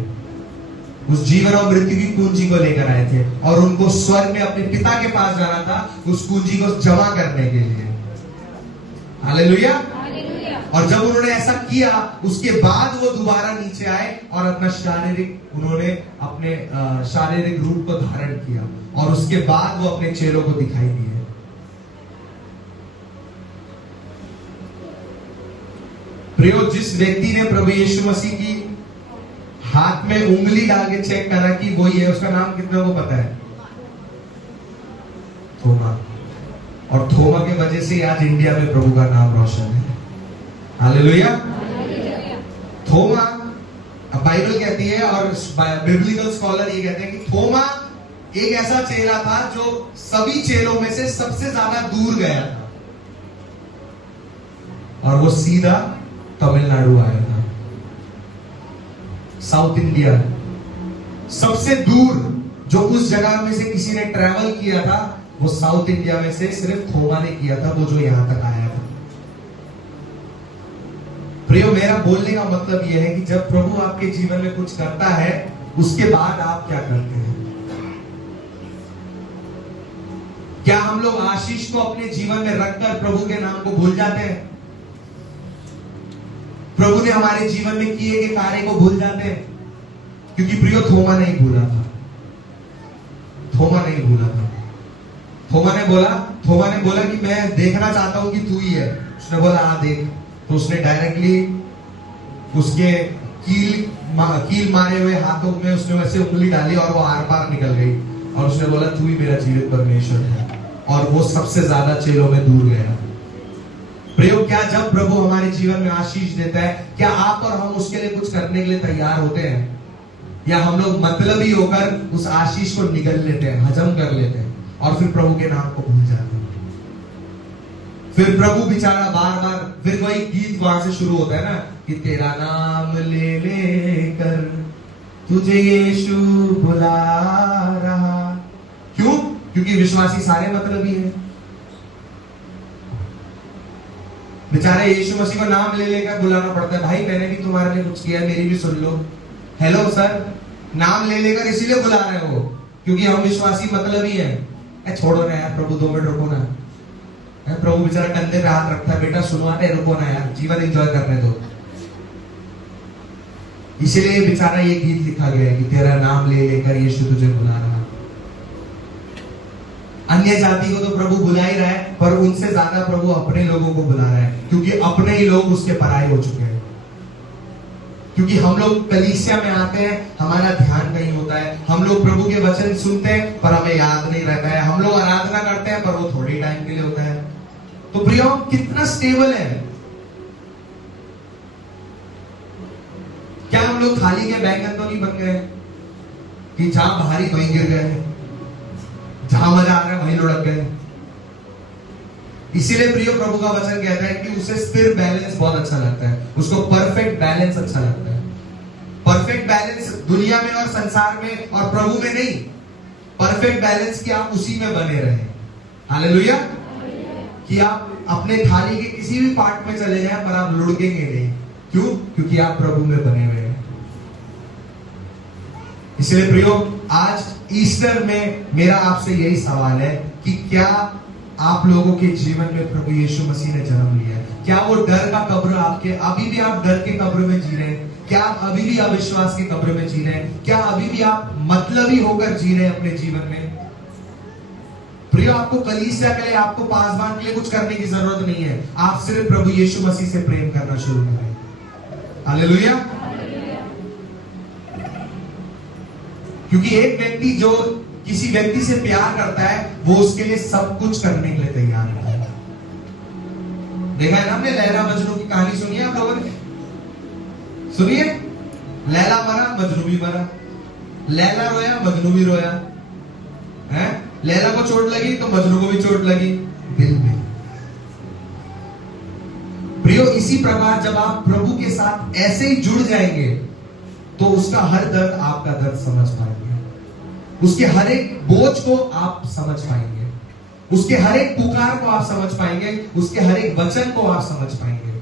उस जीवन और मृत्यु की कुंजी को लेकर आए थे और उनको स्वर्ग में अपने पिता के पास जाना था उस कुंजी को जमा करने के लिए। हालेलुया। और जब उन्होंने ऐसा किया उसके बाद वो दोबारा नीचे आए और अपना उन्होंने अपने शारीरिक रूप को धारण किया और उसके बाद वो अपने चेलों को दिखाई दिए। प्रियो, जिस व्यक्ति ने प्रभु यीशु मसीह की हाथ में उंगली डाल के चेक करा कि वही है, उसका नाम कितने को पता है? थोमा। और थोमा के वजह से आज इंडिया में प्रभु का नाम रोशन है। हालेलुया। थोमा, बाइबल कहती है और बिब्लिकल स्कॉलर ये कहते हैं कि थोमा एक ऐसा चेला था जो सभी चेलों में से सबसे ज्यादा दूर गया था, और वो सीधा तमिलनाडु आया था। साउथ इंडिया सबसे दूर जो उस जगह में से किसी ने ट्रैवल किया था, वो साउथ इंडिया में से सिर्फ थोमा ने किया था, वो जो यहां तक आया था। प्रियो, मेरा बोलने का मतलब यह है कि जब प्रभु आपके जीवन में कुछ करता है, उसके बाद आप क्या करते हैं? क्या हम लोग आशीष को अपने जीवन में रखकर प्रभु के नाम को भूल जाते हैं? प्रभु ने हमारे जीवन में किए गए कार्य को भूल जाते हैं? क्योंकि प्रियो, थोमा नहीं भूला था। थोमा नहीं भूला था। थोमा ने बोला कि मैं देखना चाहता हूं कि तू ही है। उसने बोला हाँ देख। तो उसने डायरेक्टली उसके कील मारे हुए हाथों में उसने वैसे उंगली डाली और वो आर पार निकल गई, और उसने बोला तू ही मेरा जीवित परमेश्वर है, और वो सबसे ज्यादा चेलों में दूर गया। प्रयोग, क्या जब प्रभु हमारे जीवन में आशीष देता है, क्या आप और हम उसके लिए कुछ करने के लिए तैयार होते हैं, या हम लोग मतलबी होकर उस आशीष को निगल लेते हैं, हजम कर लेते हैं, और फिर प्रभु के नाम को भूल जाते हैं? फिर प्रभु बेचारा बार बार, फिर वही गीत वहां से शुरू होता है ना कि तेरा नाम ले लेकर तुझे यीशु बुला रहा। क्यों? क्योंकि विश्वासी सारे मतलबी है। बेचारे यीशु मसीह को नाम ले लेकर बुलाना पड़ता है। भाई, मैंने भी तुम्हारे लिए कुछ किया, मेरी भी सुन लो। हेलो सर, नाम ले लेकर इसीलिए बुला रहे हो क्योंकि हम विश्वासी मतलबी हैं। छोड़ो ना यार, प्रभु 2 मिनट रुको ना। प्रभु बेचारा कंधे पे हाथ रखता है, बेटा सुनवाते रुको ना यार, जीवन एंजॉय करने दो। इसीलिए बेचारा ये गीत लिखा गया है कि तेरा नाम ले लेकर यीशु तुझे बुला रहा। अन्य जाति को तो प्रभु बुला ही रहा है, पर उनसे ज्यादा प्रभु अपने लोगों को बुला रहा है, क्योंकि अपने ही लोग उसके पराये हो चुके हैं। क्योंकि हम लोग कलीसिया में आते हैं, हमारा ध्यान कहीं होता है, हम लोग प्रभु के वचन सुनते हैं पर हमें याद नहीं रहता है, हम लोग आराधना करते हैं पर वो थोड़ी टाइम के लिए होता है। तो प्रियो, कितना स्टेबल है? क्या हम लोग थाली के बैंगन तो नहीं बन गए कि जहां भारी वहीं गिर गए, जहां मजा आ रहा है वहीं लुढ़क गए? इसीलिए प्रियो, प्रभु का वचन कहता है कि उसे स्थिर बैलेंस बहुत अच्छा लगता है, उसको परफेक्ट बैलेंस अच्छा लगता है। परफेक्ट बैलेंस दुनिया में और संसार में और प्रभु में नहीं, परफेक्ट बैलेंस कि आप उसी में बने रहे। हालेलुया। कि आप अपने थाली के किसी भी पार्ट में चले जाएं पर आप लुढ़केंगे नहीं। क्यों? क्योंकि आप प्रभु में बने हुए हैं। इसलिए प्रियो, आज ईस्टर में मेरा आपसे यही सवाल है कि क्या आप लोगों के जीवन में प्रभु यीशु मसीह ने जन्म लिया है? क्या वो डर का कब्र आपके, अभी भी आप डर के कब्र में जी रहे हैं? क्या आप अभी भी अविश्वास के कब्र में जी रहे हैं? क्या अभी भी आप मतलबी होकर जी रहे हैं अपने जीवन में? प्रियो, आपको कलीसिया के लिए, आपको पासबान के लिए कुछ करने की जरूरत नहीं है। आप सिर्फ प्रभु यीशु मसीह से प्रेम करना शुरू करें। हालेलुया। क्योंकि एक व्यक्ति जो किसी व्यक्ति से प्यार करता है, वो उसके लिए सब कुछ करने के लिए तैयार है। देखा है ना हमने लैला मजनू की कहानी सुनी है आप लोगों ने? सुनिए, लैला मरा, मजनू भी मरा। लैला रोया, मजनू भी रोया। है? लैला को चोट लगी तो मजनू को भी चोट लगी दिल में। प्रियो, इसी प्रकार जब आप प्रभु के साथ ऐसे ही जुड़ जाएंगे तो उसका हर दर्द आपका दर्द समझ पाएंगे, उसके हर एक बोझ को आप समझ पाएंगे, उसके हर एक पुकार को आप समझ पाएंगे, उसके हर एक वचन को आप समझ पाएंगे।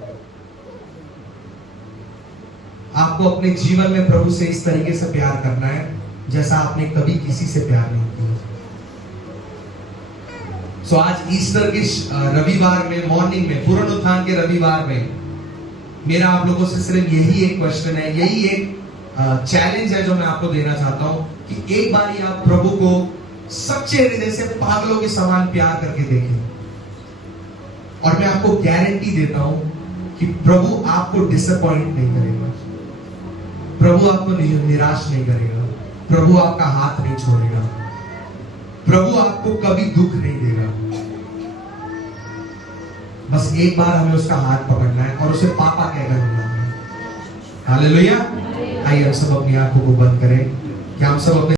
आपको अपने जीवन में प्रभु से इस तरीके से प्यार करना है जैसा आपने कभी किसी से प्यार नहीं किया। सो आज ईस्टर के रविवार में, मॉर्निंग में, पुनरुत्थान के रविवार में मेरा आप लोगों से सिर्फ यही एक क्वेश्चन है, यही एक चैलेंज है जो मैं आपको देना चाहता हूं कि एक बार आप प्रभु को सच्चे हृदय से पागलों के समान प्यार करके देखें। और मैं आपको गारंटी देता हूं कि प्रभु आपको डिसअपॉइंट नहीं करेगा, प्रभु आपको निराश नहीं करेगा, प्रभु आपका हाथ नहीं छोड़ेगा, प्रभु आपको कभी दुख नहीं देगा। बस एक बार हमें उसका हाथ पकड़ना है और उसे पापा कहकर बुलाना है। हालेलुया। आइए हम सब अपनी आंखों को बंद करें। क्या हम सब अपने